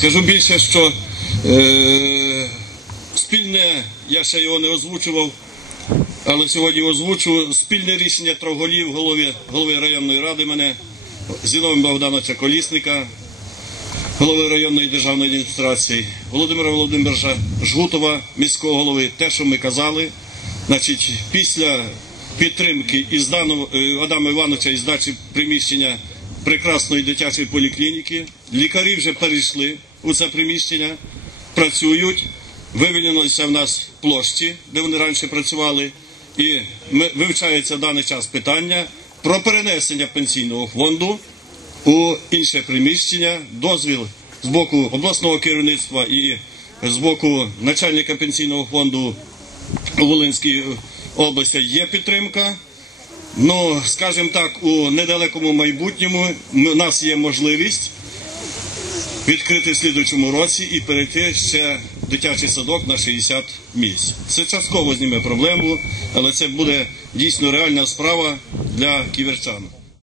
Скажу більше, що е, спільне, я ще його не озвучував, але сьогодні озвучу спільне рішення трьох голів голови, голови районної ради мене, Зіновим Богдановича Колісника, голови районної державної адміністрації, Володимира Володимировича Жгутова, міського голови, те, що ми казали, значить, після підтримки із даного, е, Адама Івановича і здачі приміщення прекрасної дитячої поліклініки, лікарі вже перейшли у це приміщення, працюють, вивільнилися в нас площі, де вони раніше працювали, і вивчається в даний час питання про перенесення пенсійного фонду у інше приміщення, дозвіл з боку обласного керівництва і з боку начальника пенсійного фонду у Волинській області є підтримка. Ну, скажімо так, у недалекому майбутньому у нас є можливість відкрити в слідуючому році і перейти ще дитячий садок на 60 місць. Це частково зніме проблему, але це буде дійсно реальна справа для ківерчан.